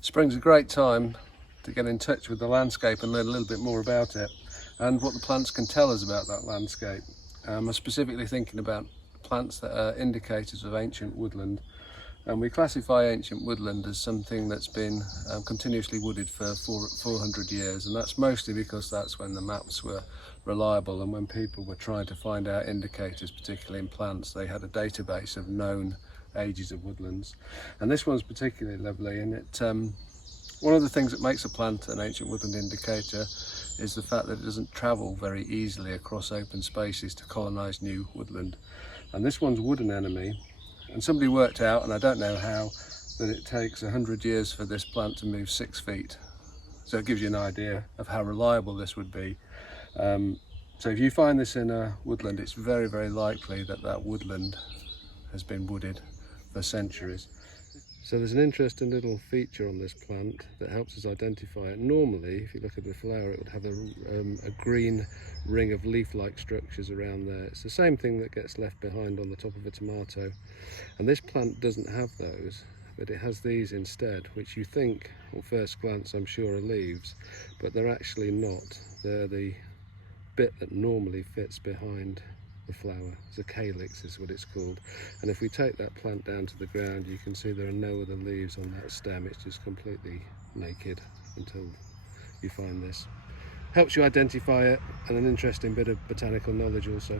Spring's a great time to get in touch with the landscape and learn a little bit more about it and what the plants can tell us about that landscape. I'm specifically thinking about plants that are indicators of ancient woodland, and we classify ancient woodland as something that's been continuously wooded for 400 years, and that's mostly because that's when the maps were reliable, and when people were trying to find out indicators, particularly in plants, they had a database of known ages of woodlands. And this one's particularly lovely, and one of the things that makes a plant an ancient woodland indicator is the fact that it doesn't travel very easily across open spaces to colonise new woodland. And this one's wood anemone, and somebody worked out, and I don't know how, that it takes 100 years for this plant to move 6 feet. So it gives you an idea of how reliable this would be. So if you find this in a woodland, it's very, very likely that that woodland has been wooded for centuries. So there's an interesting little feature on this plant that helps us identify it. Normally, if you look at the flower, it would have a green ring of leaf-like structures around there. It's the same thing that gets left behind on the top of a tomato. And this plant doesn't have those, but it has these instead, which you think, at first glance, I'm sure are leaves, but they're actually not. They're the bit that normally fits behind the flower. The calyx is what it's called. And if we take that plant down to the ground, you can see there are no other leaves on that stem. It's just completely naked until you find this. Helps you identify it, and an interesting bit of botanical knowledge also.